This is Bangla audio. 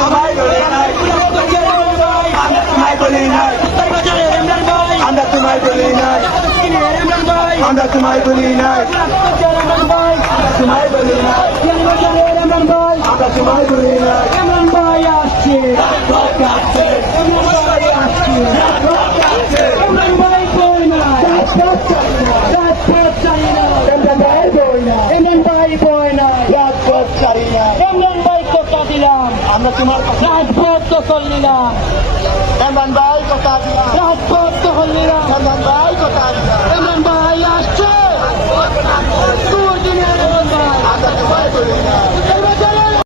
তোমায় বলি নাই, আমরা তোমায় বলি নাই, আমরা তোমায় বলি নাই, আমরা তোমায় বলি নাই, আমরা তোমায় বলি নাই, আমরা তোমায় বলি নাই। এমন ভাই আসছে, এমন ভাই আসছে, এমন ভাই বই না, রাজপথ চাই না, এমন ভাই বই না, এমন ভাই বই না, রাজপথ চাই না, এমন ভাই কথা দিলাম, আমরা তোমার কথা, রাজপথ দখল নিলাম, এমন ভাই কথা দিলাম, রাজপথ দখল নিলাম, এমন ভাই কথা দিলাম,